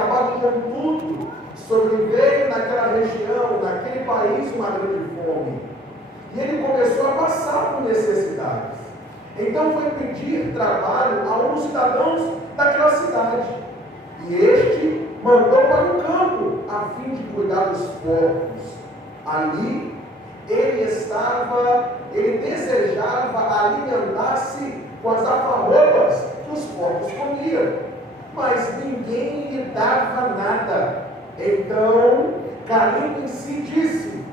acabado com tudo, sobreveio naquela região, naquele país, uma grande fome. E ele começou a passar por necessidades. Então foi pedir trabalho a um dos cidadãos daquela cidade. E este mandou para o campo, a fim de cuidar dos porcos. Ali ele desejava alimentar-se com as alfarrobas que os porcos comiam, mas ninguém lhe dava nada. Então, caindo em si, disse: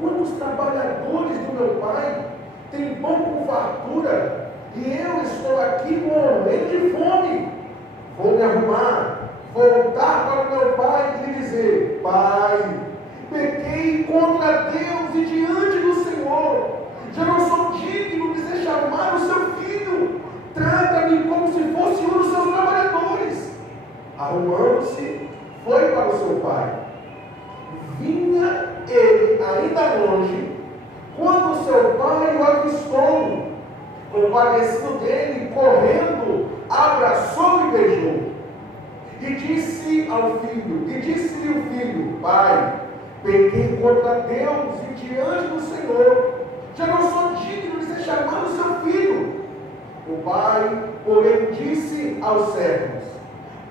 quantos trabalhadores do meu pai têm pão com fartura, e eu estou aqui morrendo de fome? Vou me arrumar, voltar para o meu pai e lhe dizer: pai, pequei contra Deus e diante do Senhor, já não sou digno de ser chamado seu filho, trata-me como se fosse um dos seus trabalhadores. Arrumando-se, foi para o seu pai. Vinha ele ainda longe, quando seu pai o avistou, compadecido dele, correndo, abraçou e beijou. E disse-lhe o filho: pai, pequei contra Deus e diante do Senhor, já não sou digno de ser chamado seu filho. O pai, porém, disse aos servos: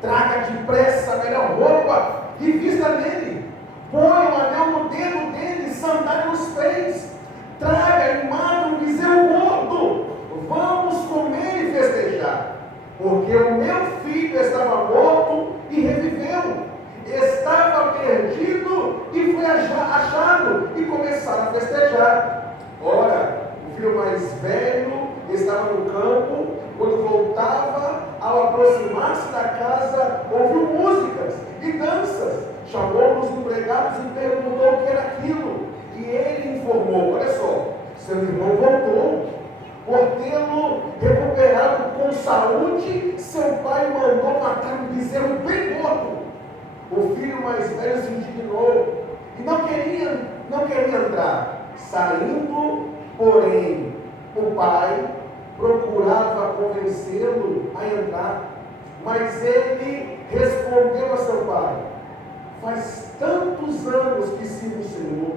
traga depressa a melhor roupa e vista nele, põe um anel no dedo dele, sandália nos pés, traga e mata um bezerro gordo, vamos comer e festejar, porque o meu filho estava morto e reviveu, estava perdido e foi achado, e começaram a festejar. Ora, o filho mais velho estava no campo. Quando voltava, ao aproximar-se da casa, ouviu músicas e danças. Chamou os empregados e perguntou o que era aquilo. E ele informou: olha só, seu irmão voltou. Por tê-lo recuperado com saúde, seu pai mandou matar um bezerro bem gordo. O filho mais velho se indignou e não queria entrar. Saindo, porém, o pai procurava convencê-lo a entrar, mas ele respondeu a seu pai: faz tantos anos que sirvo o Senhor,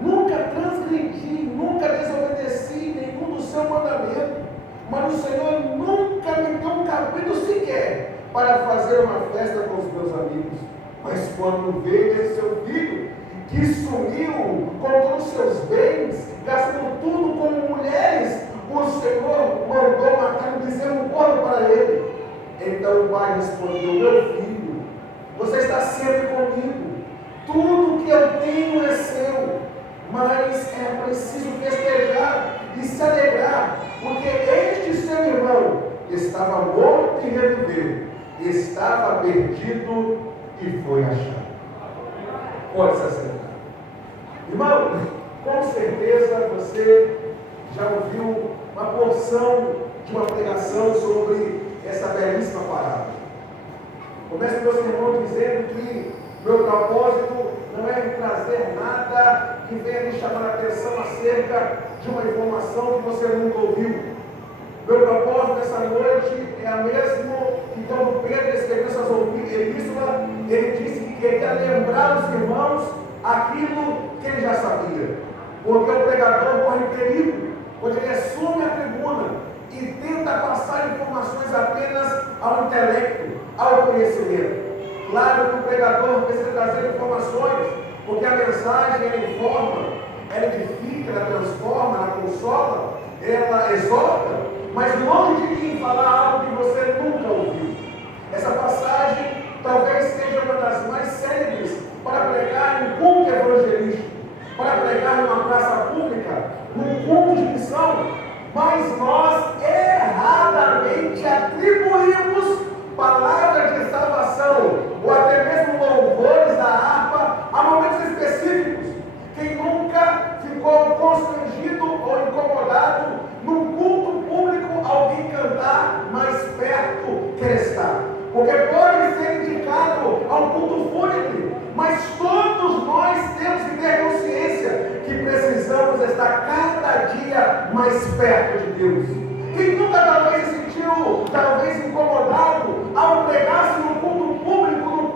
nunca transgredi, nunca desobedeci nenhum do seu mandamento, mas o Senhor nunca me deu um cabrito sequer para fazer uma festa com os meus amigos. Mas quando veio esse seu filho, que sumiu com todos os seus bens, gastando tudo com mulheres, o Senhor mandou matar um bezerro gordo para ele. Então o pai respondeu: meu filho, você está sempre comigo, tudo que eu tenho é seu, mas é preciso festejar e se alegrar, porque este seu irmão estava morto e reviveu, estava perdido e foi achado. Pode se assentar. Irmão, com certeza você já ouviu uma porção de uma pregação sobre essa belíssima parábola. Começo meu sermão dizendo que meu propósito não é trazer nada que venha lhe chamar a atenção acerca de uma informação que você nunca ouviu. Meu propósito nessa noite é a mesmo que quando Pedro escreveu sua epístola, ele disse que queria lembrar os irmãos aquilo que ele já sabia. Porque o pregador corre perigo quando ele assume a tribuna e tenta passar informações apenas ao intelecto, ao conhecimento. Claro que o pregador precisa trazer informações, porque a mensagem ela informa, ela edifica, ela transforma, ela consola, ela exorta, mas longe de mim falar algo que você nunca ouviu. Essa passagem talvez seja uma das mais célebres para pregar em culto evangelístico, para pregar numa praça pública, num culto de missão, mas nós erradamente atribuímos palavras de salvação, ou até mesmo louvores da harpa, a momentos específicos. Quem nunca ficou constrangido ou incomodado num culto público, alguém cantar mais perto quer estar? Porque pode ser indicado a um culto fúnebre, mas todos nós temos que ter consciência que precisamos estar cada dia mais perto de Deus. Quem nunca talvez se sentiu incomodado ao pregar-se no culto público, no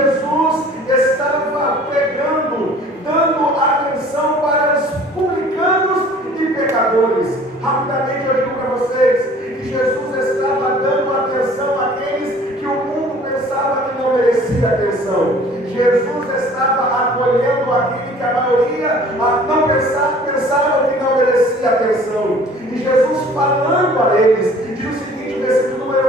Jesus estava pregando, dando atenção para os publicanos e pecadores. Rapidamente eu digo para vocês que Jesus estava dando atenção àqueles que o mundo pensava que não merecia atenção. Jesus estava acolhendo aquele que a maioria não pensava que não merecia atenção. E Jesus falando a eles, diz o seguinte, versículo número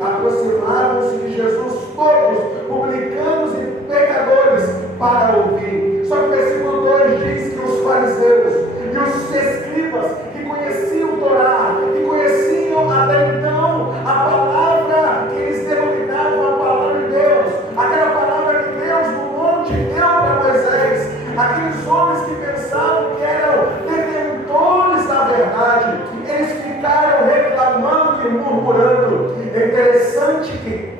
1: aproximavam-se de Jesus todos, publicanos e pecadores, para ouvir. Só que o versículo 2 diz que os fariseus e os escribas, que conheciam o Torá, que conheciam até então a palavra que eles denominavam a palavra de Deus, aquela palavra que Deus no monte deu para Moisés, aqueles homens que pensavam que eram detentores da verdade, eles ficaram reclamando e murmurando. É interessante que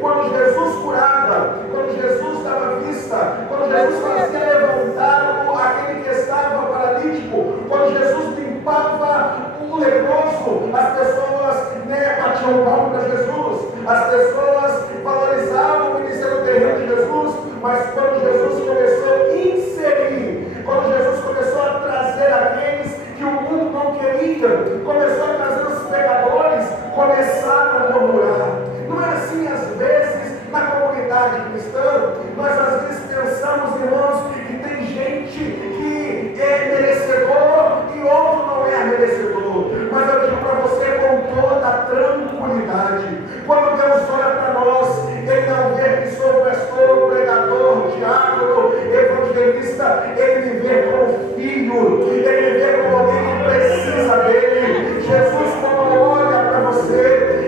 quando Jesus curava, quando Jesus dava vista, quando Jesus fazia levantar aquele que estava paralítico, quando Jesus limpava o leproso, as pessoas batiam palmo para Jesus, as pessoas valorizavam o ministério terreno de Jesus. Mas quando Jesus começou a inserir, quando Jesus começou a trazer aqueles que o mundo não queria, começou a trazer os pecadores, começaram a murmurar. Não é assim às vezes na comunidade cristã? Nós às vezes pensamos, irmãos, que tem gente que é merecedor e outro não é merecedor. Mas eu digo para você com toda a tranquilidade, quando Deus olha para nós, Ele não vê que sou pastor, pregador, diácono, evangelista, Ele me vê como filho, Ele me vê como alguém que precisa dEle. Jesus, quando olha para você,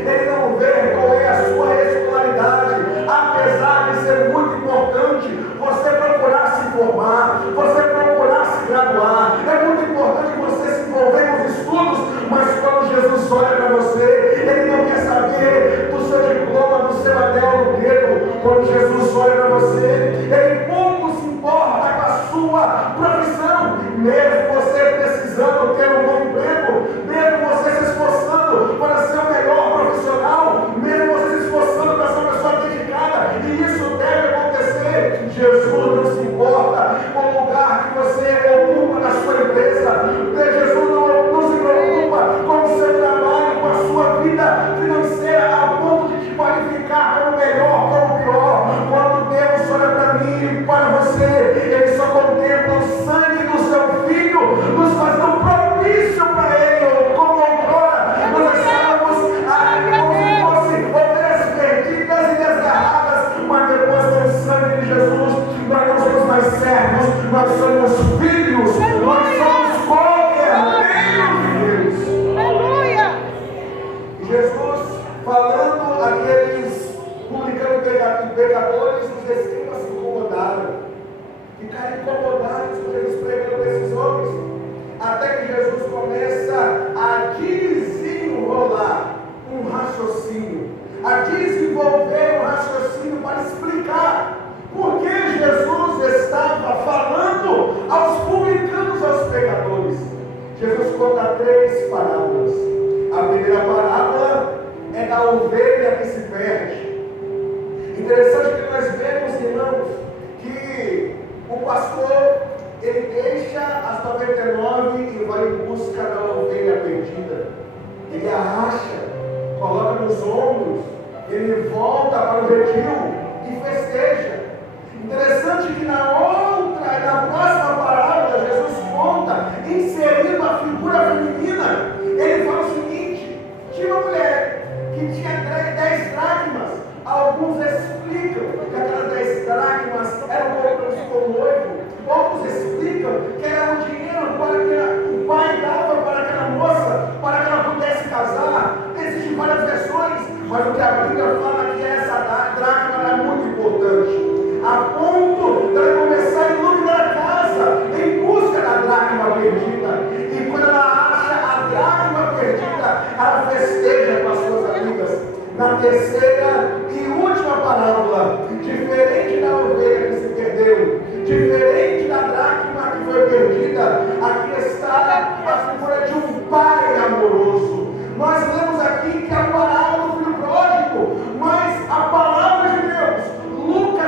Ele não vê qual é a sua escolaridade, apesar de ser muito importante você procurar se formar, você procurar se graduar, é muito importante você se envolver com os estudos, mas quando Jesus olha para você, Ele não quer saber do seu diploma, do seu anel no dedo. Quando Jesus olha para você, Ele pouco se importa com a sua profissão, mesmo você precisando ter um bom emprego, mesmo você se esforçando para ser o melhor profissional, mesmo você se esforçando para ser uma pessoa dedicada, e isso deve acontecer. Jesus não se importa com o lugar que você ocupa na sua empresa. Jesus não se preocupa com o seu trabalho, com a sua vida financeira, a ponto de te qualificar como melhor, como pior. Quando Deus olha para mim e para você, Ele só contempla o sangue do seu Filho, nos fazendo propício para Ele, como outrora nós estávamos como se fossem ovelhas perdidas e desgarradas, mas depois com o sangue de Jesus nós não somos mais servos, nós somos filhos, nós somos co-herdeiros de Deus. Aleluia! Jesus falando aqueles publicanos e pecadores, os escribas se incomodaram, ficaram incomodados com Jesus pregando esses homens, até que Jesus começa a desenrolar um raciocínio, a desenvolver um raciocínio para explicar por que Jesus estava falando aos publicanos, aos pecadores. Jesus conta 3 parábolas. A primeira parábola é da ovelha que se perde. Interessante que nós vemos, irmãos, que o pastor, ele deixa as 99 e vai em busca da ovelha perdida. Ele arracha, coloca nos ombros, ele volta para o redil e festeja. Interessante que na próxima parábola, Jesus conta, inserindo a figura feminina, ele fala o seguinte: tinha uma mulher que tinha 10 dracmas. Alguns explicam que aquelas 10 dracmas eram colocadas como noivo. Outros explicam que era o dinheiro para que o pai dava para aquela moça, para que ela pudesse casar. Existem várias versões, mas o que a Bíblia fala é que essa dracma era muito importante, a ponto de ela começar a iluminar a casa em busca da dracma perdida. E quando ela acha a dracma perdida, ela festeja com as suas amigas. Na terceira e última parábola, diferente da ovelha que se perdeu, diferente da dracma que foi perdida, aqui está a figura de um pai amoroso. Nós lemos aqui que é a parábola do filho pródigo, mas a palavra de Deus, Lucas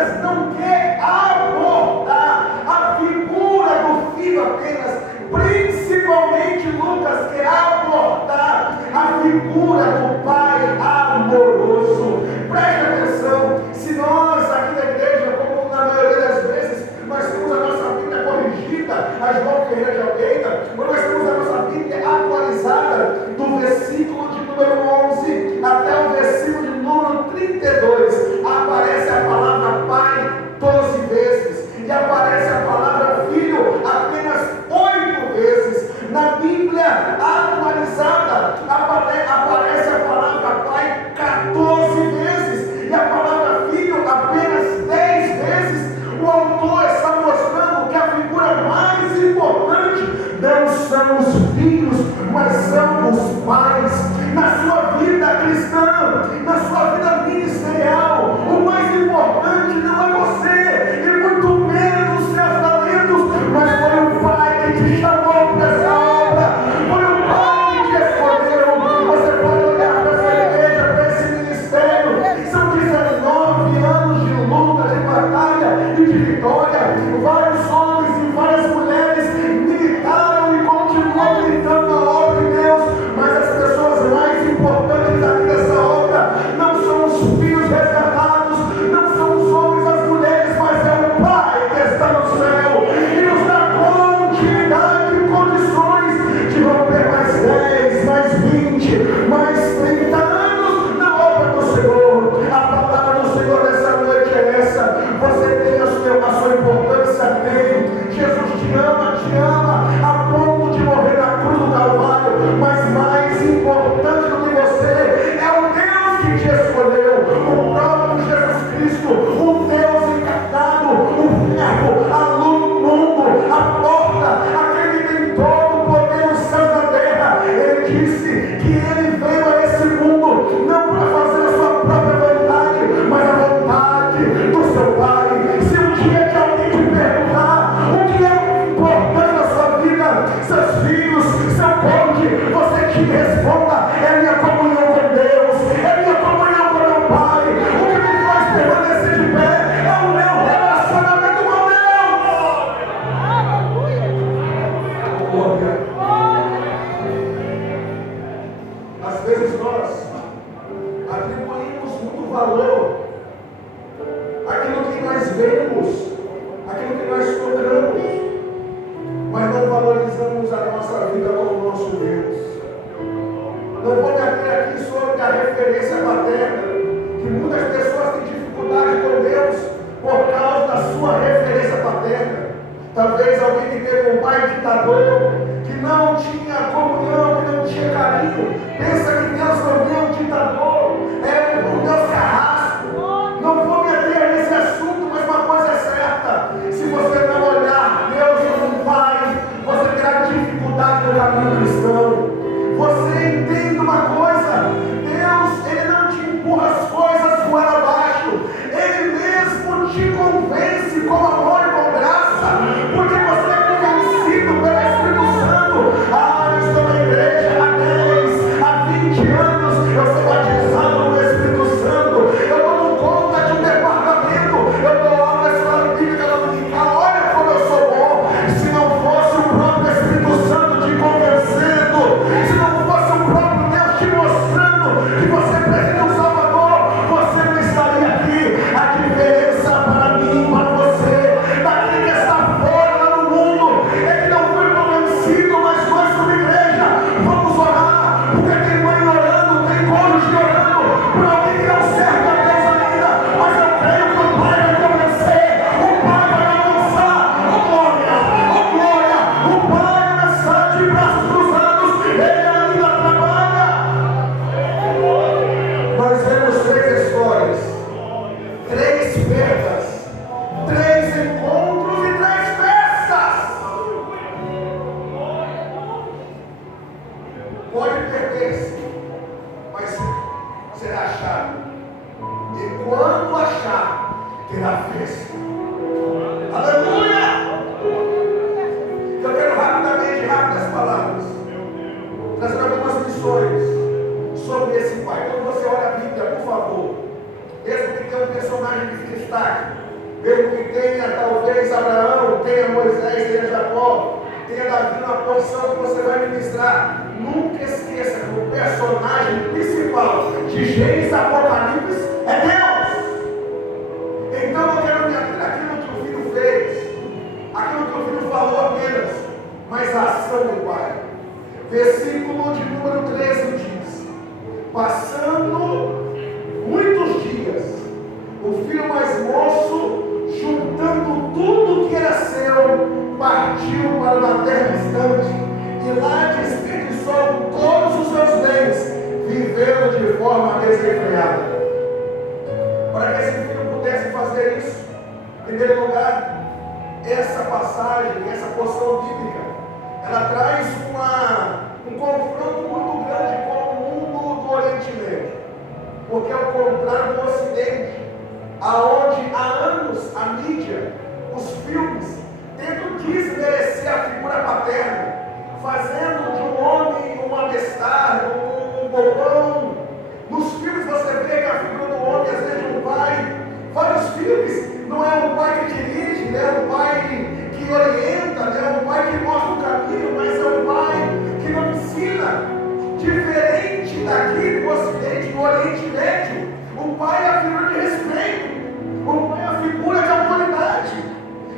figura do Pai amoroso. Preste atenção, se nós aqui na igreja, como na maioria das vezes, nós temos a nossa Bíblia corrigida, a João Ferreira de Almeida, mas nós temos a nossa Bíblia atualizada do versículo de número 11 até o versículo de número 32, aparece a palavra Pai 12 vezes, e aparece a palavra Filho apenas 8 vezes. Na Bíblia atualizada aparece a palavra Pai 14 vezes, e a palavra Filho apenas 10 vezes. O autor está mostrando que a figura mais importante não são os filhos, mas são os pais. Na sua vida cristã, na sua vida ministerial, o mais importante não é você, e muito menos os seus talentos, mas foi o Pai que te chamou para essa obra, foi o Pai que te escolheu. Você pode olhar para essa igreja, para esse ministério, são 19 anos de luta, de batalha e de vitória. Vários homens e várias mulheres militaram e continuam militando a obra de Deus, mas as pessoas mais importantes aqui dessa obra não são os filhos resgatados, não são os homens, as mulheres, mas é o Pai que está no céu e nos dá continuidade e condições de romper mais 10, mais 20, mais 30 anos na obra do Senhor. A palavra do Senhor nessa noite é essa: você tem a sua importância, tem. Jesus te ama a ponto de morrer na cruz do Calvário, mas mais importante do que você é o Deus que te escolheu, o próprio Jesus Cristo, o Deus encarnado, o Verbo, a luz do mundo, a porta, aquele que tem todo o poder no céu e na terra. Ele disse que ele veio a esse mundo não para fazer a sua própria vontade, mas a vontade do seu Pai. Se um dia que alguém te perguntar o que é importante na sua vida, seus filhos, seu cônjuge, você te responda: é minha comunhão com Deus, é minha comunhão com meu Pai. O que me faz permanecer de pé é o meu relacionamento com Deus. Glória. Às vezes nós atribuímos muito valor àquilo que nós vemos, aquilo que nós tocamos, mas não valorizamos a nossa vida com o nosso Deus. Não vou me ater aqui sobre a referência paterna, que muitas pessoas têm dificuldade com Deus por causa da sua referência paterna. Talvez alguém que teve um pai ditador, que não tinha comunhão, que não tinha carinho, pensa que Deus não é um ditador, é um Deus carrasco. Não vou me ater nesse assunto, mas uma coisa é certa: se você não olhar Deus como um pai, você terá dificuldade no caminho cristão. Você entende uma coisa: Deus, Ele não te empurra as coisas por abaixo, Ele mesmo te convence com amor e com graça, porque você é convencido pelo Espírito Santo. Eu estou na igreja há 10, há 20 anos, eu sou batizado no Espírito Santo, eu tomo conta de um departamento, eu dou aula na escola bíblica dominical, olha como eu sou bom. Se não fosse o próprio Espírito Santo te convencendo, se não fosse o próprio Deus te mostrando que você precisa de um Salvador, você não estaria aqui. A diferença para mim, para você, daquele que está fora lá no mundo, é que não foi convencido, mas nós como igreja vamos orar, porque tem mãe orando, tem cônjuge orando por alguém que não serve a Deus ainda, mas eu creio que o Pai vai convencer, o Pai vai avançar. Oh glória, o Pai não está de braços cruzados, Ele ainda trabalha. Nós vemos 3 histórias, 3 perdas, 3 encontros e 3 festas. Pode perder-se, mas será achado. E quando achar, terá festa. Aleluia! Eu quero rápidas palavras, trazendo algumas lições sobre esse pai. Quando você olha a Bíblia, por favor, mesmo que tenha um personagem de destaque, mesmo que tenha talvez Abraão, tenha Moisés, tenha Jacó, tenha Davi, uma porção que você vai ministrar, Nunca esqueça que o personagem principal de Gênesis e Apocalipse é Deus. Então eu quero me ater àquilo que o Filho fez, aquilo que o Filho falou apenas, mas a ação do Pai. Versículo de número 13 diz: passando muitos dias, o filho mais moço, juntando tudo que era seu, partiu para uma terra distante, e lá desperdiçou todos os seus bens, vivendo de forma desenfreada. Para que esse filho pudesse fazer isso, em primeiro lugar, essa passagem, essa porção bíblica, ela traz um confronto muito grande com o mundo do Oriente Médio, porque ao contrário do Ocidente, aonde há anos a mídia, os filmes, tentam desmerecer a figura paterna, fazendo de um homem um abestalho, um bobão. Nos filmes você vê que a figura do homem, às vezes, é um pai. Vários filmes, não é um pai que dirige, não é um pai que orienta, não é um pai que mostra o caminho, mas é um pai que não ensina. Diferente daqui do Ocidente, do Oriente Médio, o pai é a figura de respeito, o pai é a figura de autoridade.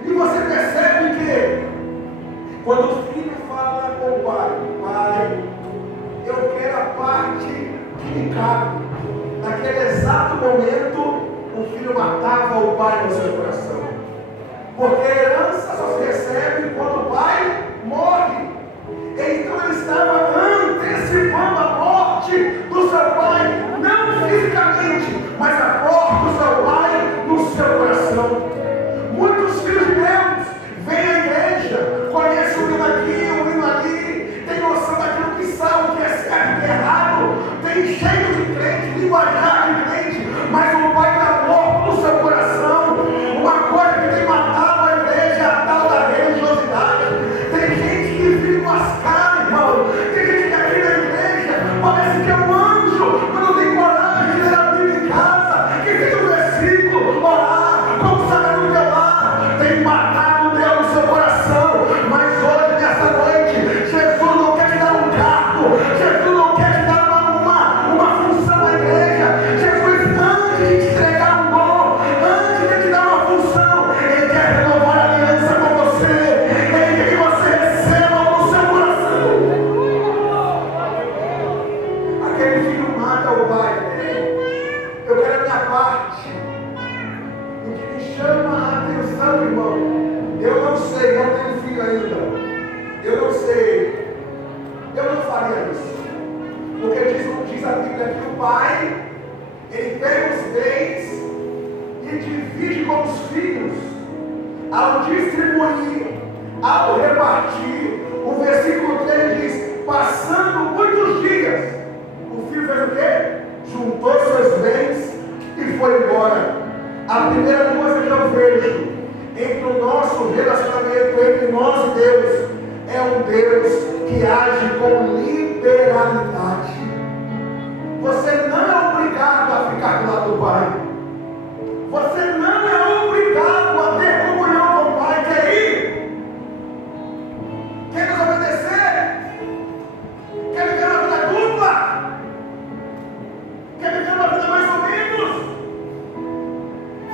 E você percebe que, quando o filho fala com o pai, pai, eu quero a parte que me cabe. Naquele exato momento, o filho matava o pai no seu coração. Porque a herança só se recebe quando o pai morre. Então ele estava antecipando a morte do seu pai, não fisicamente, mas a morte do seu pai no seu coração. Muitos filhos de Deus vêm à igreja, conhecem o hino aqui, o hino ali, tem noção daquilo que sabe, o que é certo, o que é errado, tem jeito de crente, linguajar de crente, mas o pai da morte no seu coração, uma coisa que tem matado a igreja é a tal da religiosidade. Tem gente que vive lascada, irmão. Tem gente que aqui na igreja parece que é um anjo, mas não tem coragem de ler a Bíblia em casa, que tem um versículo, orar, consagrar no teu lar. Tem matado Deus no seu coração. Mas hoje, nessa noite, Jesus não quer te dar um cargo, Jesus não quer te dar uma função na igreja. Jesus, antes de te entregar um dom, antes de te dar uma função, Ele quer renovar a aliança com você. Ele quer que você receba no seu coração. Aquele filho mata o pai. Eu quero a minha parte. O que me chama a atenção, irmão, eu não sei, não tenho filho ainda. Eu não sei. Eu não faria isso. Porque diz a Bíblia que o pai, ele pega os bens e divide com os filhos. Ao distribuir, ao repartir, o versículo 3 diz: passando muitos dias, o filho fez o quê? Juntou seus bens e foi embora. A primeira coisa que eu vejo entre o nosso relacionamento, entre nós e Deus, é um Deus que age com liberalidade. Você não é obrigado a ficar do lado do Pai. Você não é obrigado a ter comunhão com o Pai. Quer ir? Quer desobedecer? Quer viver uma vida dupla? Quer viver uma vida mais ou menos?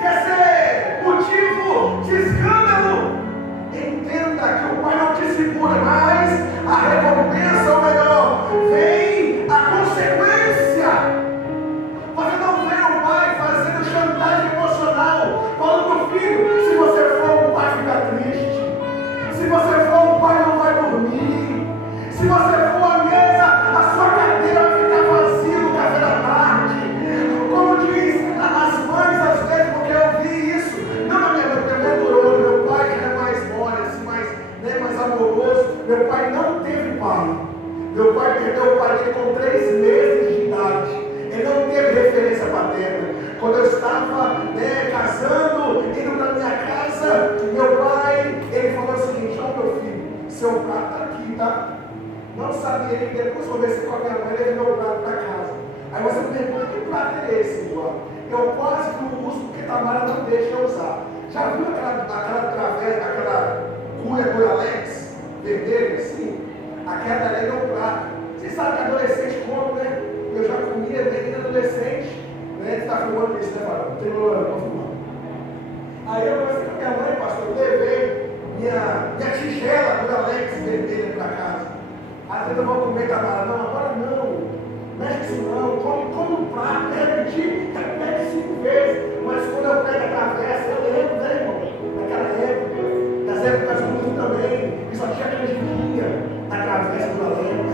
Quer ser motivo de escândalo? Entenda que o Pai não te segura mais. A recompensa, ou melhor, vem a consequência. Você não vê o pai fazendo chantagem emocional, falando pro filho: se você for um pai, fica triste. Se você for um pai, não vai dormir. Se você for à mesa, a sua cadeira vai ficar vazia no café da tarde. Como diz as mães às vezes, porque eu vi isso. Não, minha mãe é amoroso, meu pai já é mais mole, assim, mais amoroso. Meu pai não teve pai. Meu pai perdeu o pai dele com 3 meses de idade. Ele não teve referência paterna. Quando eu estava casando, indo para minha casa, meu pai, ele falou o seguinte: ó, meu filho, seu prato está aqui, tá? Não sabia que depois que eu conversei com a minha mãe, ele levou meu prato para casa. Aí você me pergunta: que prato é esse, irmão? Eu quase não uso porque Tamara não deixa eu usar. Já viu aquela travessa, aquela cuia do Alex, vermelha assim? Aquela ali é um prato. Vocês sabem que adolescente come, né? Eu já comia desde adolescente, né? Você está filmando isso, né, Barão? Não tem problema, não filmando. Aí eu conversei com a minha mãe, pastor, eu levei minha tigela do Alex vermelha para casa. Às vezes eu vou comer camarão, não, agora não, mexe isso não, come um prato, repete 5 vezes, mas quando eu pego a travessa, eu lembro, né, irmão? Naquela época, nas épocas muito também, que só tinha canjiquinha na travessa do Alex,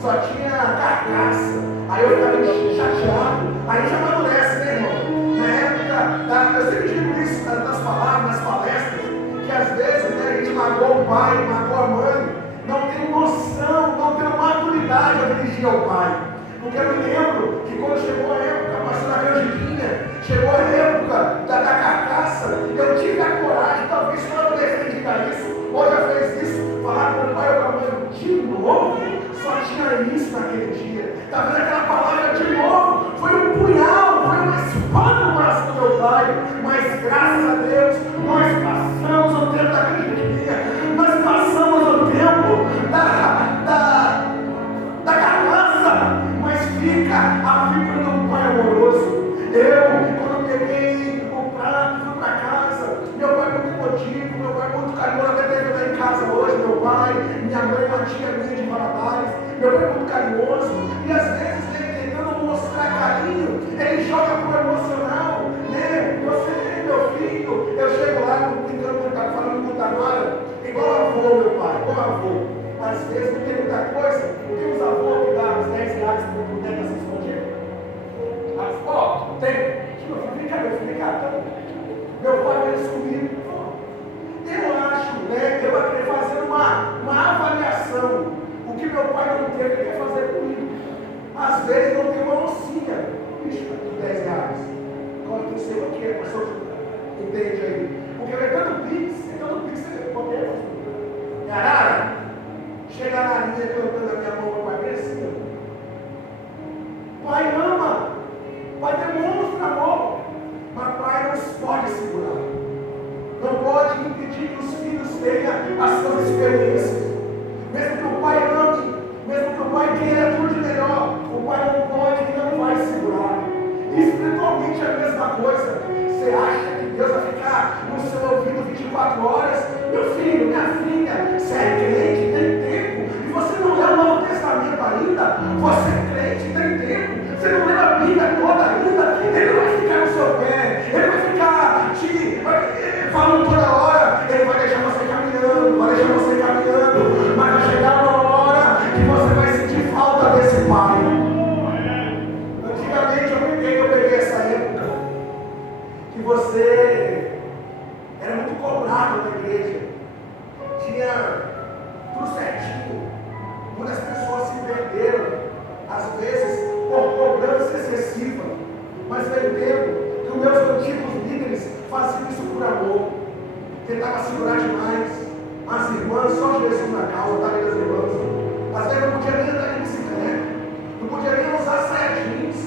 só tinha carcaça, aí eu ficava chateado, aí já amadurece, né, irmão? Na época, eu sempre digo isso nas palavras, nas palestras, que às vezes, né, a gente magoou o pai, magoou a mãe, não tem noção, não tem maturidade a dirigir ao pai. Porque eu me lembro que quando chegou a época, pastor da canjiquinha, chegou a época da carcaça, eu tive a coragem, talvez se eu adolescente diga isso, ou já fez isso, falar com o pai ou com a mãe, de novo, só tinha isso naquele dia. Está vendo aquela palavra de novo? Foi um punhal, foi uma espada no braço do meu pai, mas graças a Deus, nós passamos o tempo da canjiquinha, nós passamos o tempo da carcaça, mas fica a figura do pai amoroso. Quando peguei o prato, fui para casa, meu pai muito emotivo, meu pai muito carinhoso, até teve lá em casa hoje, meu pai, minha mãe, uma tia minha de Valadares, meu pai muito carinhoso, e às vezes ele tentando mostrar carinho, ele joga pro emocional, né? Você, meu filho, eu chego lá, falando com Tamara, igual avô, meu pai, igual avô. Às vezes não tem muita coisa, tem uns avôs que dão uns 10 reais por boneca se esconder. Ó, tem. Vem cá, meu filho, vem cá. Meu pai vai assumir. Eu acho, né? Eu acredito fazendo uma avaliação. O que meu pai não teve, ele quer fazer comigo. Às vezes não tem uma oncinha. Bicho, de 10 reais. Agora tem que ser o quê? Pastor, entende aí? Porque é tanto pix, qualquer coisa. Caralho! Chega na linha cantando a minha mão para pai assim. Pai ama, pai demonstra amor, mas pai não pode segurar. Não pode impedir que os filhos tenham as suas experiências. Mesmo que o pai ame, mesmo que o pai queira tudo de melhor, o pai não pode e não vai segurar. Espiritualmente é a mesma coisa. Você acha que Deus vai ficar no seu ouvido 24 horas? Meu filho, minha filha, você é crente, tem tempo. E você não lê o Novo Testamento ainda? Você é crente, tem tempo. Você não lê a Bíblia toda ainda? Ele vai ficar no seu pé. Ele vai ficar falando toda hora. Ele vai deixar você caminhando, mas vai chegar uma hora que você vai sentir falta desse pai. Antigamente eu peguei essa época que você era muito cobrado na igreja, tinha tudo certinho, muitas pessoas se perderam, às vezes por cobrança excessiva, mas eu entendo que os meus antigos líderes faziam isso por amor, tentavam segurar demais as irmãs, só Jesus na causa, tá aí das irmãs, às vezes não podia nem andar de bicicleta, não podia nem usar saia jeans,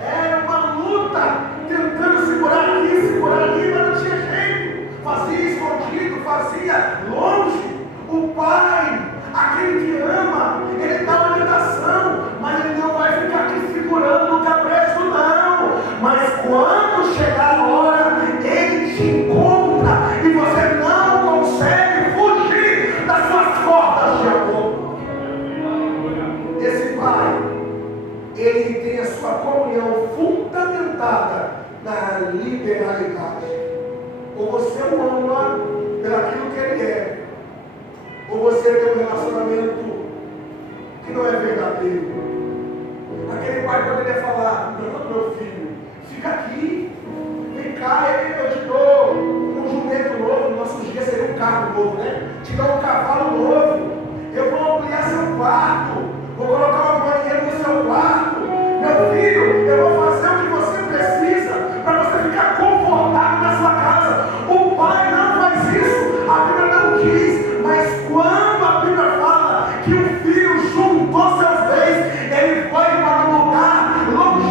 era uma luta, tentando segurar aqui, segurar ali, mas não tinha jeito. Fazia escondido, fazia longe. O pai, aquele que ama, ele dá orientação, mas ele não vai ficar aqui segurando no cabresto, não. Mas quando chegar a hora, ele te encontra e você não consegue fugir das suas cordas de amor. Esse pai, ele tem a sua comunhão fundamentada na liberalidade. Ou você o ama pelaquilo que ele é, ou você tem um relacionamento que não é verdadeiro. Aquele pai poderia falar: não, meu filho, fica aqui, vem cá, eu te dou um jumento novo, nos nossos dias seria um carro novo, né? Te dou um cavalo novo, eu vou ampliar seu quarto, vou colocar uma banheira no seu quarto. Meu filho, eu vou fazer o que você precisa para você ficar confortável na sua casa. O pai não faz isso, a Bíblia não diz, mas quando a Bíblia fala que o filho juntou seus bens, ele foi para um lugar longe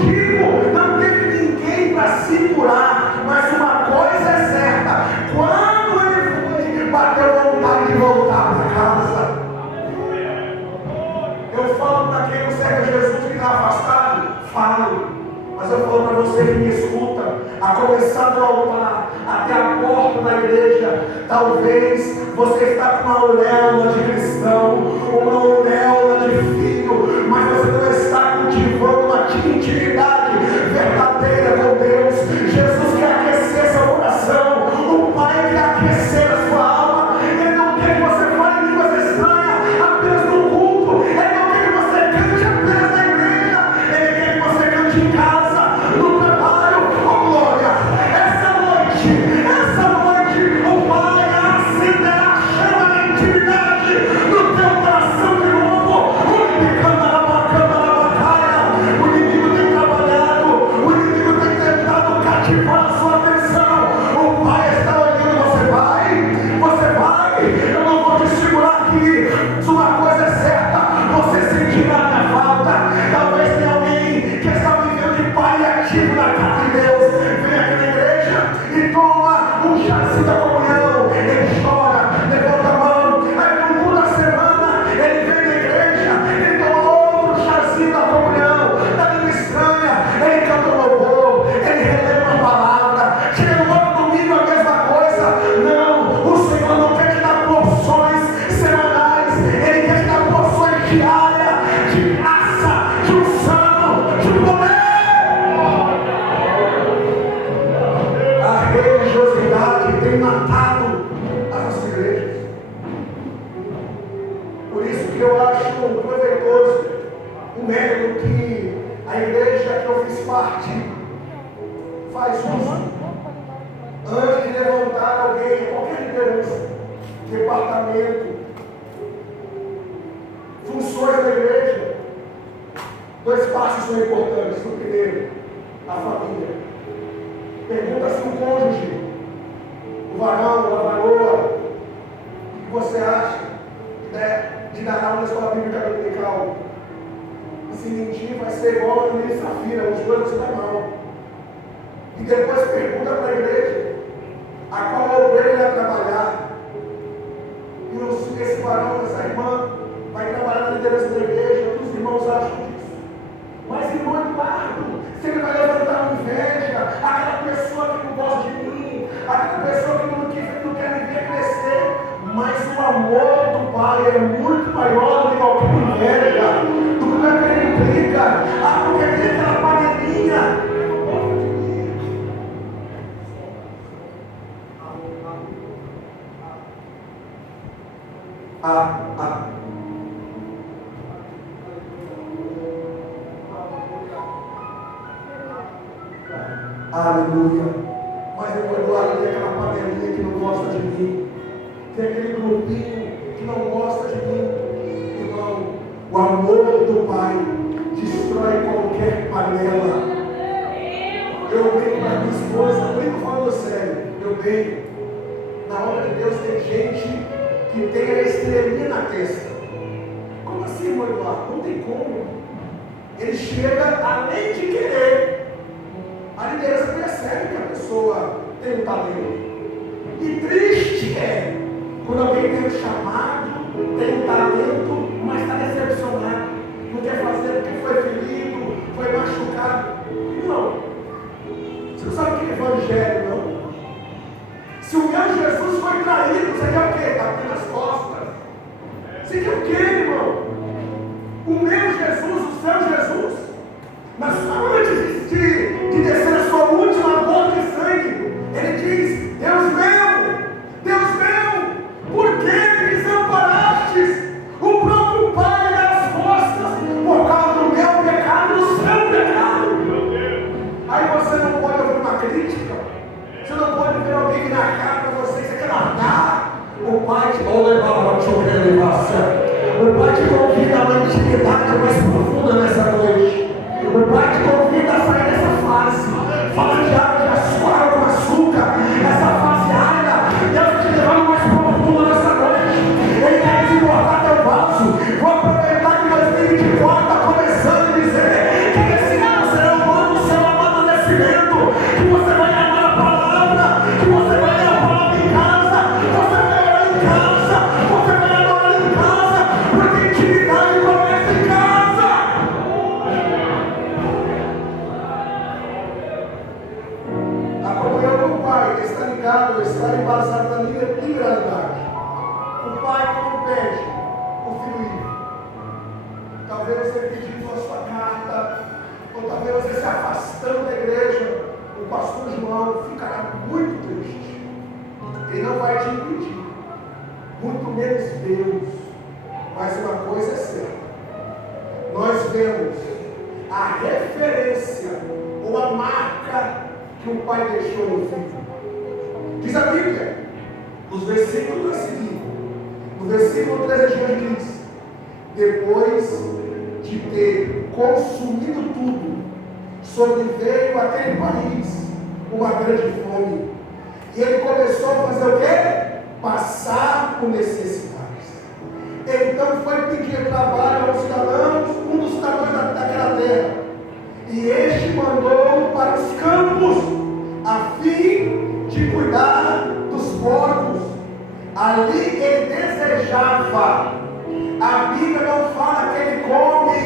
falo. Mas eu falo para você que me escuta, a começar do altar até a porta da igreja, talvez você está com uma auréola de cristão, uma auréola de filho, mas você não está cultivando uma intimidade verdadeira com Deus. Jesus quer aquecer seu coração, o Pai quer aquecer a sua alma. Ele não quer que você fale línguas estranhas apenas no culto, Ele não quer que você cante apenas na igreja, Ele quer que você cante em casa, no trabalho, oh glória. Essa noite, o Pai acenderá a chama da intimidade no teu coração de novo. O inimigo tem trabalhado, o inimigo tem tentado cativar a sua atenção. O Pai está olhando, você vai, eu não vou te segurar aqui. Se uma coisa é certa, você sentirá a minha falta. Talvez tenha alguém que está vivendo de paliativo na casa de Deus. Vem aqui na igreja e toma um chazinho da comunhão. Ele chora, levanta a mão. Aí no mundo da semana, ele vem na igreja, ele toma outro chazinho da comunhão, da língua estranha, ele canta um louvor, ele releva uma palavra. Chega no outro domingo a mesma coisa. Não, o Senhor não quer te dar porções semanais, Ele quer te dar porções diárias, de graça, de unção, de poder. A religiosidade tem matado as nossas igrejas. Por isso que eu acho proveitoso o método que a igreja que eu fiz parte faz uso. Antes de levantar alguém, qualquer liderança, departamento, funções da igreja, 2 passos são importantes. O primeiro, a família. Pergunta se o cônjuge, o varão, a varoa, o que você acha de dar aula na escola bíblica dominical. E se mentir, vai ser igual a Ananias e Safira, os dois você está mal. E depois pergunta para a igreja a qual obreiro ele vai trabalhar. E esse varão, essa irmã, vai trabalhar na liderança da igreja. Os irmãos acham disso. Mas irmão Eduardo, se ele vai levantar uma inveja, aquela pessoa que não gosta de mim, aquela pessoa que não quer me ver crescer. Mas o amor do Pai é muito maior do que qualquer inveja, do que qualquer implica. Porque tem aquela panelinha. Aleluia. Mas eu Eduardo, tem aquela panelinha que não gosta de mim, tem aquele grupinho que não gosta de mim. Irmão, o amor do Pai destrói qualquer panela. Eu brinco para minha esposa, eu brinco falando sério, eu brinco. Na obra de Deus tem gente que tem a estrelinha na testa. Como assim, irmão Eduardo? Não tem como. Ele chega, além de querer, a liderança percebe que a pessoa tem um talento. E triste é quando alguém tem um chamado, tem um talento, mas está decepcionado, não quer fazer porque foi ferido, foi machucado. Não. Você não sabe o que é evangelho, não? Se o meu Jesus foi traído, você quer o quê? Tapinha nas costas. Você quer o quê, irmão? O meu Jesus, o seu Jesus, mas antes de descer a sua última gota de sangue, ele diz: Deus meu, por que me desamparastes? O próprio Pai das costas, por causa do meu pecado, do seu pecado. Aí você não pode ouvir uma crítica, você não pode ver alguém vir na cara para você, você quer largar. O Pai te convida a uma intimidade mais profunda nessa noite. O Pai te convida a sair dessa fase de água de açúcar com açúcar, essa fase árida. Deus te levando mais profundo nessa noite. Ele quer desembocar teu vaso. Vou aproveitar que 2024 está começando e dizer que esse ano será o ano do seu amadurecimento, que você vai amar a palavra, que você vai ler a palavra em casa, você vai orar em casa, você vai adorar em casa, porque a intimidade começa em casa. ter pedido a sua carta, ou talvez você se afastando da igreja, o pastor João ficará muito triste. Ele não vai te impedir, muito menos Deus. Mas uma coisa é certa: nós vemos a referência ou a marca que o Pai deixou no Filho. Diz a Bíblia, nos versículos a seguir, no versículo 13 diz: depois de ter consumido tudo, sobreveio àquele país uma grande fome, e ele começou a fazer o quê? Passar por necessidades. Então foi pedir trabalho aos cidadãos, um dos cidadãos daquela terra, e este mandou para os campos, a fim de cuidar dos porcos. Ali ele desejava. A Bíblia não fala que ele come,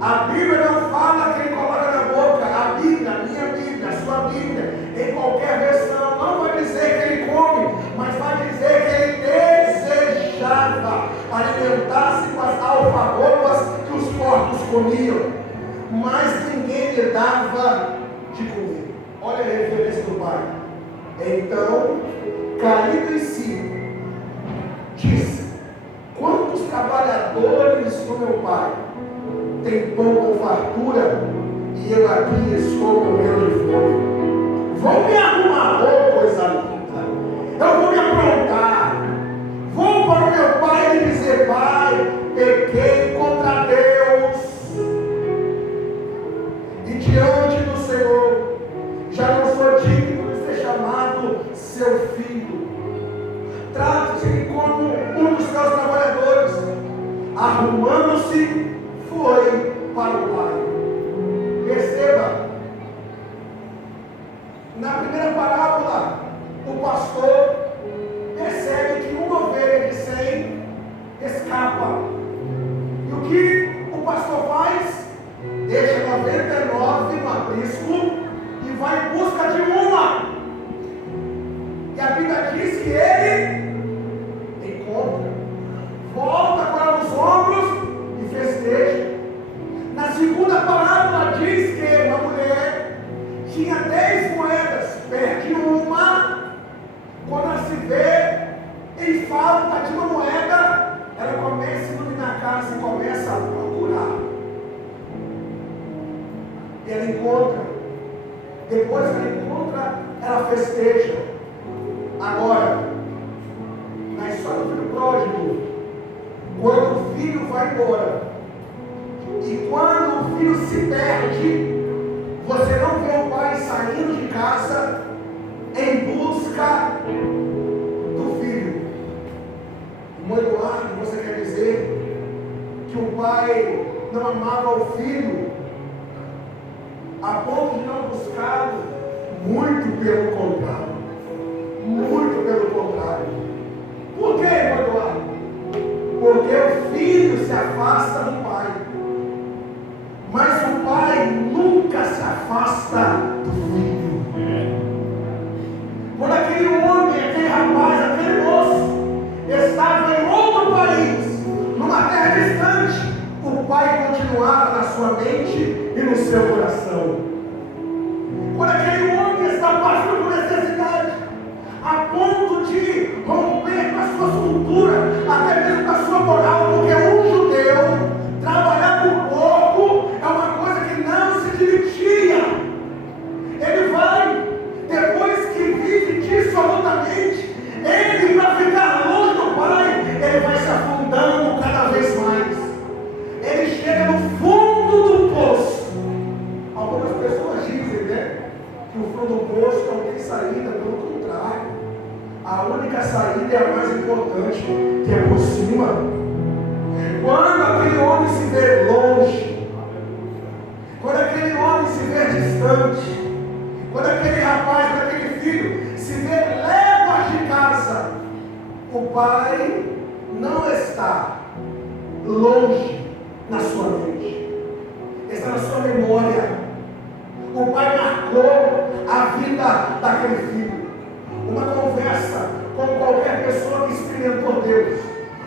a Bíblia não fala que ele coloca na boca. A Bíblia, a minha Bíblia, a sua Bíblia, em qualquer versão, não vai dizer que ele come, mas vai dizer que ele desejava alimentar-se com as alfarrobas que os porcos comiam, mas ninguém lhe dava de comer. Olha a referência do Pai. Então, caído em si, disse: quantos trabalhadores do meu Pai têm pão com fartura, e eu aqui estou morrendo de fome? Vou me arrumar, coisa linda, eu vou me aprontar, vou para o meu pai e dizer: Pai, pequei contra Deus e diante do Senhor, já não sou digno de ser chamado seu filho. Trate-se como um dos seus trabalhadores. Arrumando-se, foi para o pai. Perceba, na primeira parábola, o pastor percebe que uma ovelha de 100 escapa. E o que o pastor faz? Deixa 99 no aprisco e vai em busca de uma. E a Bíblia diz que ele encontra, volta para os ombros e festeja. Na segunda parábola diz que uma mulher tinha 10 moedas, perde uma. Quando ela se vê em falta de uma moeda, ela começa a iluminar a casa e começa a procurar. E ela encontra. Depois que ela encontra, ela festeja. Agora, na história do filho pródigo, quando o filho vai embora e quando o filho se perde, você não vê o pai saindo de casa em busca do filho. Irmão Eduardo, você quer dizer que o pai não amava o filho a ponto de não buscá-lo? Muito pelo contrário. Muito pelo contrário. Por quê, irmão Eduardo? Porque o filho se afasta do pai, mas o pai nunca se afasta do filho. Quando aquele homem, aquele rapaz, aquele moço estava em outro país, numa terra distante, o pai continuava na sua mente e no seu coração. Quando aquele homem está passando por necessidade, a ponto de romper com a sua cultura, até mesmo com a sua moral, porque um judeu trabalhar por pouco é uma coisa que não se dividia. Ele vai, depois que vive dissolutamente, ele, para ficar longe do pai, ele vai se afundando cada vez mais. Ele chega no fundo do poço. Algumas pessoas dizem, né, que o fundo do poço não tem saída, pelo contrário. A única saída é a mais importante, que é por cima. Quando aquele homem se vê longe, quando aquele homem se vê distante, quando aquele rapaz, quando aquele filho se vê léguas de casa, o pai não está longe na sua mente, está na sua memória. O pai marcou a vida daquele filho. Uma conversa com qualquer pessoa que experimentou Deus,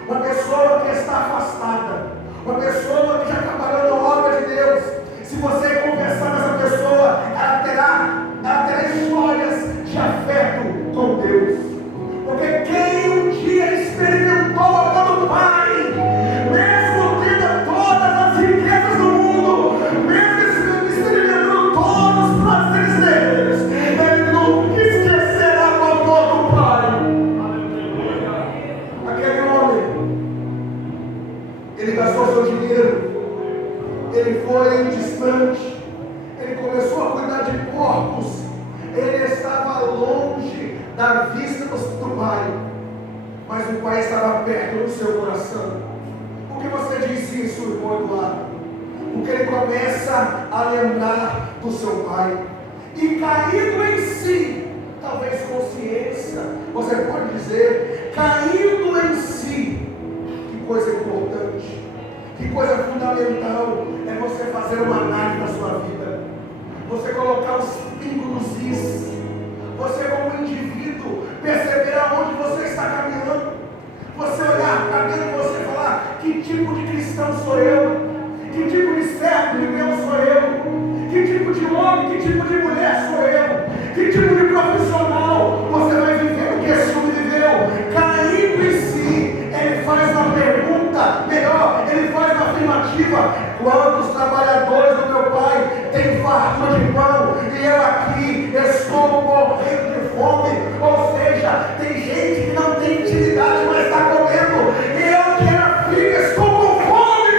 uma pessoa que está afastada, uma pessoa que já trabalhou da vista do pai, mas o pai estava perto do seu coração. Por que você diz isso, irmão Eduardo? Porque ele começa a lembrar do seu pai, e caído em si, talvez consciência, você pode dizer, caído em si, que coisa importante, que coisa fundamental é você fazer uma análise da sua vida, você colocar os pingos nos is, você como indivíduo perceber aonde você está caminhando, você olhar para dentro e você falar, que tipo de cristão sou eu? Que tipo de servo de Deus sou eu? Que tipo de homem, que tipo de mulher sou eu? Que tipo de profissional você vai viver o que esse homem viveu? Caindo em si, ele faz uma pergunta, melhor, ele faz uma afirmativa: quantos trabalhadores do meu pai têm fartura de pão e eu aqui estou morrendo de fome? Ou seja, tem gente que não tem intimidade, mas está comendo, e eu que era filho estou com fome.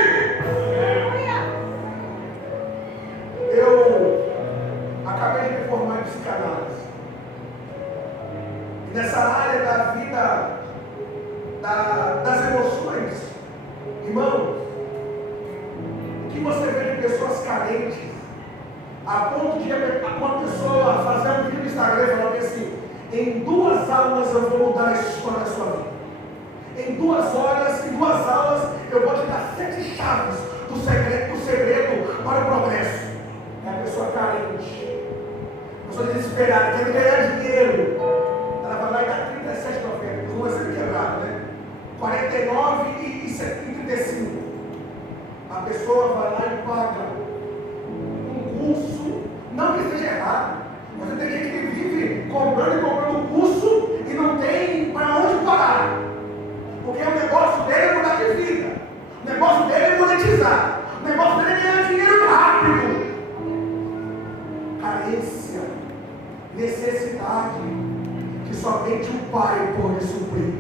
Eu acabei de me formar em psicanálise, e nessa área da vida, das emoções, irmãos, o que você vê de pessoas carentes, a ponto de uma pessoa fazer um vídeo no Instagram e falar assim: em 2 aulas eu vou mudar a história da sua vida. Em 2 horas, em 2 aulas, eu vou te dar 7 chaves do segredo para o progresso. É a pessoa carente, a pessoa desesperada, quer ganhar dinheiro. Ela vai lá e dá 37,90, não vai ser quebrado, né? 49 e 35. A pessoa vai lá e paga um curso, não que esteja errado, mas tem gente que vive comprando e comprando curso e não tem para onde parar, porque o negócio dele é mudar de vida, o negócio dele é monetizar, o negócio dele é ganhar dinheiro rápido. Carência, necessidade, que somente o Pai pode suprir.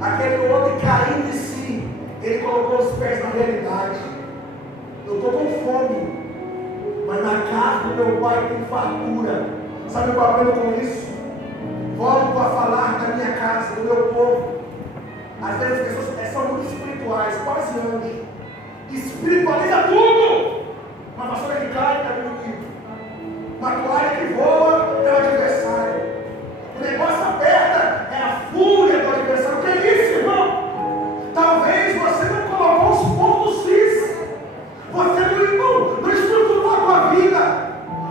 Aquele homem caindo em si, ele colocou os pés na realidade. Eu estou com fome, mas na casa do meu pai tem fartura. Sabe o que eu aprendo com isso? Volto a falar da minha casa, do meu povo. Às vezes as pessoas são muito espirituais, quase anjos. Espiritualiza tudo. Uma vassoura que cai, é o inimigo. Uma toalha que voa, é o adversário. O negócio aperta, é a fúria do adversário. O que é isso, irmão? Talvez você não colocou os pontos cis. Você não estruturou a tua vida.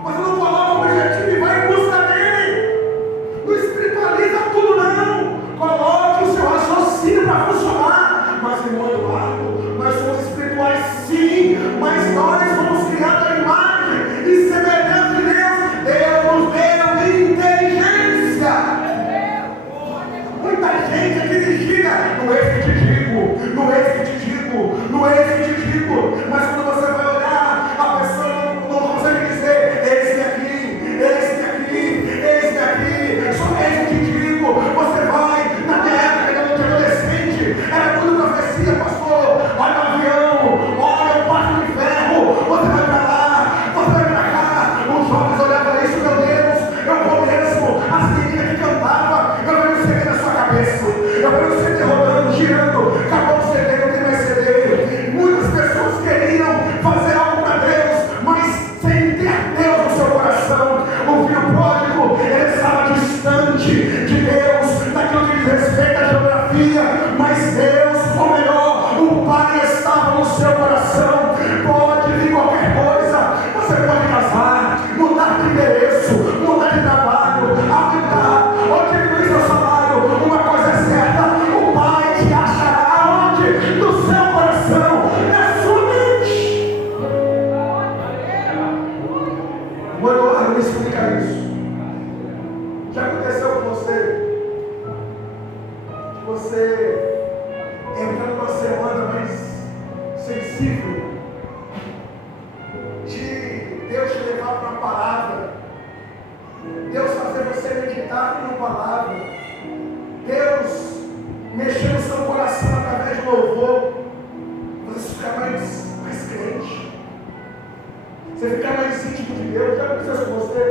Você não coloca o objetivo e vai em busca dele. Não espiritualiza tudo, não. Coloque o seu raciocínio para funcionar. Mas, irmão Eduardo, nós somos espirituais sim, mas nós fomos criados à imagem e semelhança de Deus. Deus nos deu inteligência. Muita gente é dirigida. Não é isso que te digo, não é isso que te digo, não é isso que te digo. Mas quando você vai olhar, a pessoa não consegue dizer: esse aqui, esse aqui, esse aqui. Só é isso que te digo. Você vai, na minha época, quando eu era adolescente, era tudo profecia, pastor. Olha o avião, olha o barco de ferro. Você vai para lá, você vai para cá. Os jovens olhavam isso, meu Deus, eu vou mesmo. As meninas que cantavam, eu vejo o CD na sua cabeça, eu vejo o CD rodando, girando. Acabou o CD, não tem mais CD. Muitas pessoas queriam fazer algo para Deus, mas sem ter Deus no seu coração. O filho pródigo, ele estava distante de Deus, daquilo que diz respeito à geografia, mas Deus, ou melhor, o Pai estava no seu coração. Pode vir qualquer coisa, você pode casar, mudar de endereço, mudar de trabalho, aumentar ou diminuir seu salário. Uma coisa é certa: o Pai te achará onde? No seu coração, na sua mente. O Eduardo me explica isso. Já aconteceu com você? Que você entra numa semana mais sensível, de Deus te levar para uma palavra, Deus fazer você meditar em uma palavra, Deus mexer no seu coração através do louvor, você ficar mais crente, você ficar mais íntimo de Deus. Já aconteceu com você?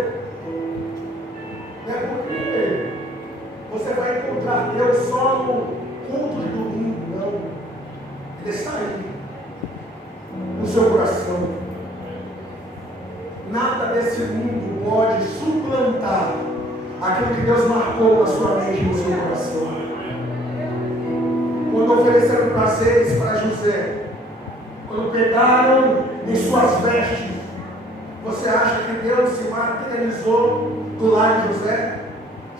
Não é porque Nada desse mundo pode suplantar aquilo que Deus marcou na sua mente e no seu coração. Quando ofereceram prazeres para José, quando pegaram em suas vestes, você acha que Deus se materializou do lado de José?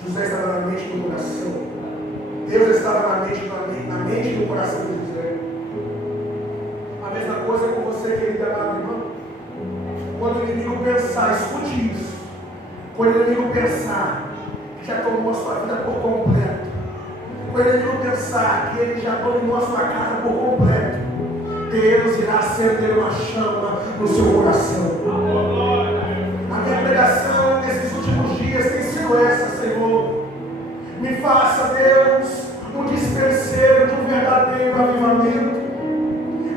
José estava na mente e no coração. Deus estava na mente e no coração de José. A mesma coisa com você, querido amado irmão. Quando o inimigo pensar, escute isso. Quando o inimigo pensar que já tomou a sua vida por completo, quando o inimigo pensar que ele já dominou a sua casa por completo, Deus irá acender uma chama no seu coração. A minha pregação nesses últimos dias tem sido essa, Senhor. Me faça, Deus, um dispenseiro de um verdadeiro avivamento.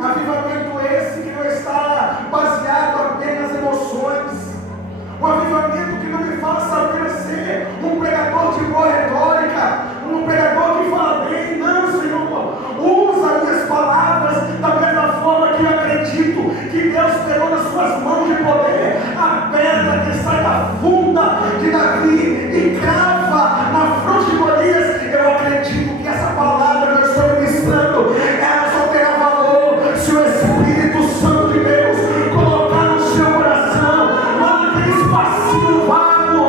Avivamento esse que não está baseado apenas em emoções. Um avivamento que não me faça apenas ser um pregador de boa retórica, um pregador que fala bem. Não, Senhor, usa minhas palavras da mesma forma que eu acredito que Deus pegou nas suas mãos de poder a pedra que sai da funda de Davi e crava na fronte de Golias. Eu acredito que essa palavra que eu estou ministrando, ela só terá valor se o Espírito Santo de Deus colocar no seu coração, lá naquele espacinho vago,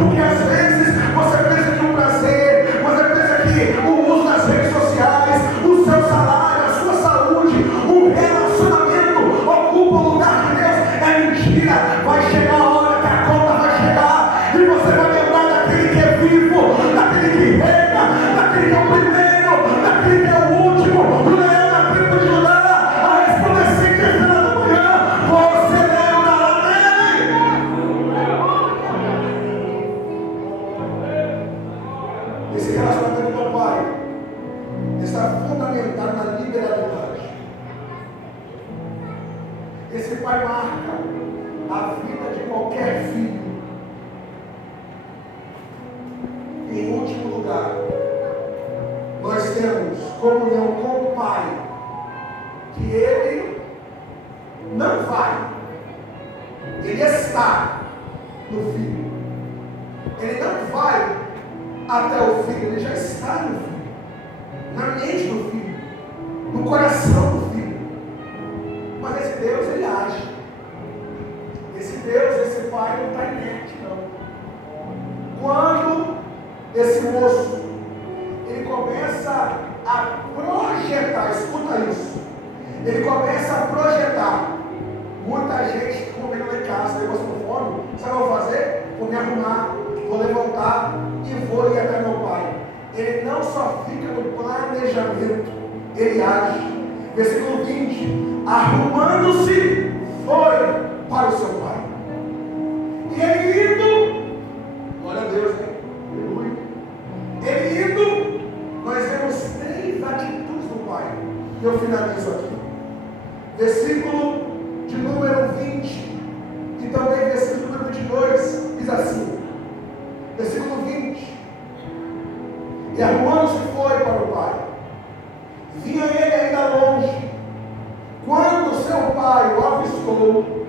porque às vezes você pensa que um prazer, você pensa que o uso das redes sociais, o seu salário, a sua saúde, o relacionamento ocupa o lugar de Deus. É mentira. Vai chegar a hora que a conta vai chegar e você vai lembrar daquele que é vivo, daquele que reina, daquele que é o primeiro, daquele que é o último, o leão da tribo de Judá, a resplandecente estrela da manhã. Você lembrará dele. Esse relacionamento com o Pai está fundamentado na liberalidade. Esse Pai marca a vida de qualquer filho. Em último lugar, nós temos comunhão com o Pai, que Ele não vai, Ele está no Filho. Ele não vai até o Filho, Ele já está no Filho, na mente do Filho, no coração do Filho. Mas esse Deus, Ele age. Esse Deus, esse Pai não está inerte, não. Quando esse moço, ele começa a projetar, escuta isso, ele começa a projetar. Muita gente comendo lá em casa, eu gosto de fome, sabe o que eu vou fazer? Vou me arrumar, vou levantar e vou ir até meu pai. Ele não só fica no planejamento, ele age. Versículo 20, arrumando-se, foi para o seu pai. E ele indo, glória a Deus, né? Aleluia. Ele indo, nós vemos 3 atitudes do pai. E eu finalizo aqui. Versículo de número 20 e também versículo número 22 diz assim. Versículo 20. E arrumando-se foi para o pai. Vinha ele ainda longe. Quando seu pai o avistou,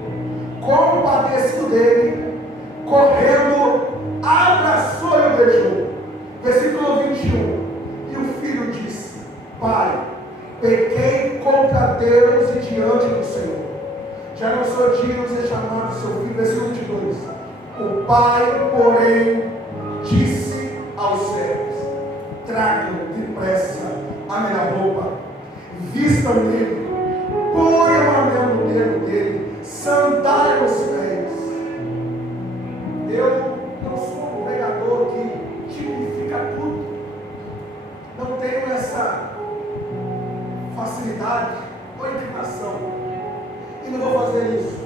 compadecido dele, correndo, abraçou e o beijou. Versículo 21. E o filho disse: Pai, pequei contra Deus e diante do Senhor. Já não sou digno de ser chamado seu filho. Versículo 22. O pai, porém, disse aos servos: tragam depressa a minha roupa, vistam nele, ponham anel no dedo dele, sandália nos pés. Eu não sou um pregador que tipifica tudo. Não tenho essa facilidade ou inclinação. E não vou fazer isso.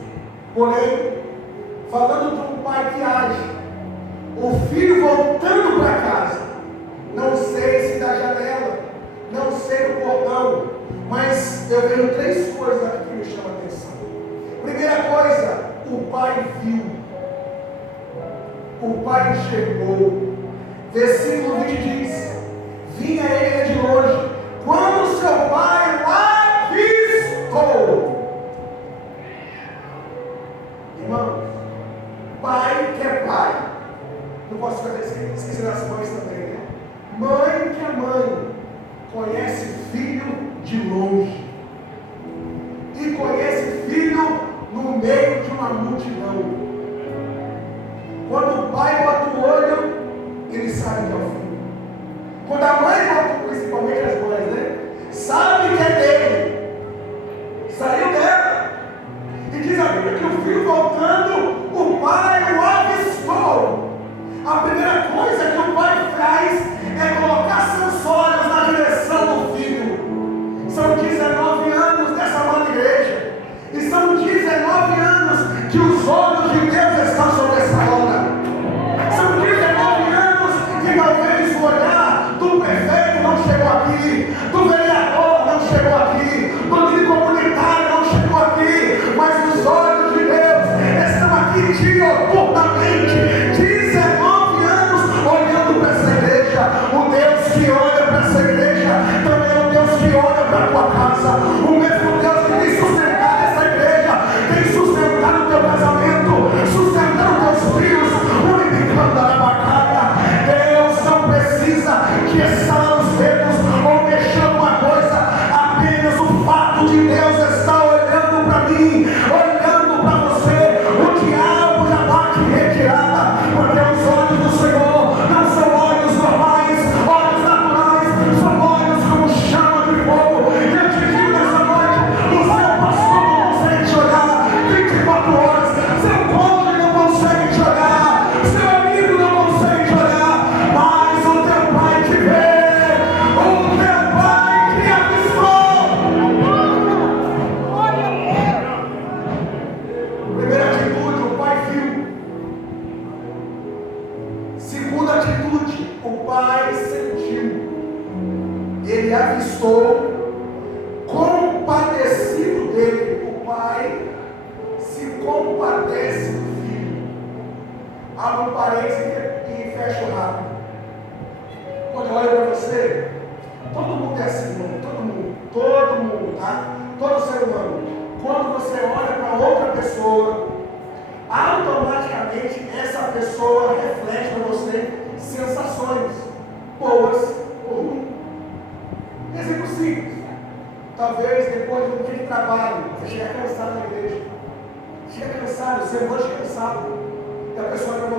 Porém, falando de um pai que age, o filho voltando para casa, não sei se da janela, não sei do portão, mas eu vejo 3 coisas aqui que me chamam a atenção. Primeira coisa, o pai viu, o pai enxergou. Versículo 20 diz: vinha ele de longe, quando seu pai o avistou. Irmão, pai que é pai. Não posso esquecer das mães também, né? Mãe que é mãe. Conhece filho de longe. E conhece filho no meio de uma multidão. Quando o pai bota o olho, ele sabe que é o filho. Quando a mãe bota, principalmente as mães, né? Sabe que é dele. Saiu dela. E diz a Bíblia que o filho voltando, o pai o avistou. A primeira coisa que o pai faz é colocar seus olhos na direção do filho. São 19 anos dessa nova igreja. E são 19 anos que os olhos de Deus estão sobre essa obra. São 19 anos que talvez o olhar do prefeito não chegou aqui, do vereador não chegou aqui, do líder comunitário não chegou aqui, mas os olhos de Deus estão aqui dioturnamente. 19 anos olhando para essa igreja. O Deus que olha para essa igreja também é o Deus que olha para a tua casa. O mesmo Deus que tem sustentado essa igreja, tem sustentado o teu casamento, sustentado teus filhos, unificando a batalha. Deus não precisa que estalar os dedos ou mexer alguma coisa. Apenas o fato de Deus estar olhando para mim, olhando para você, o diabo já bate retirada, porque os olhos do Senhor não são olhos normais, olhos naturais, são olhos como chama de fogo. E eu te digo nessa noite, o seu pastor não consegue te olhar 24 horas, seu cônjuge não consegue te olhar, seu amigo não consegue te olhar, mas o teu pai te vê, o teu pai te avistou. Primeira atitude, o pai viu. Segunda atitude, o pai sentiu. Ele avistou, compadecido dele. O pai se compadece do filho. Abre um parênteses e fecha o rápido. Quando eu olho para você, todo mundo é assim, irmão. Todo mundo, tá? Todo ser humano. Quando você olha para outra pessoa, automaticamente essa pessoa reflete para você sensações boas ou ruins. Exemplo simples. Talvez depois de um dia de trabalho, você chega cansado na igreja. Chega cansado, você hoje cansado. E a pessoa olha para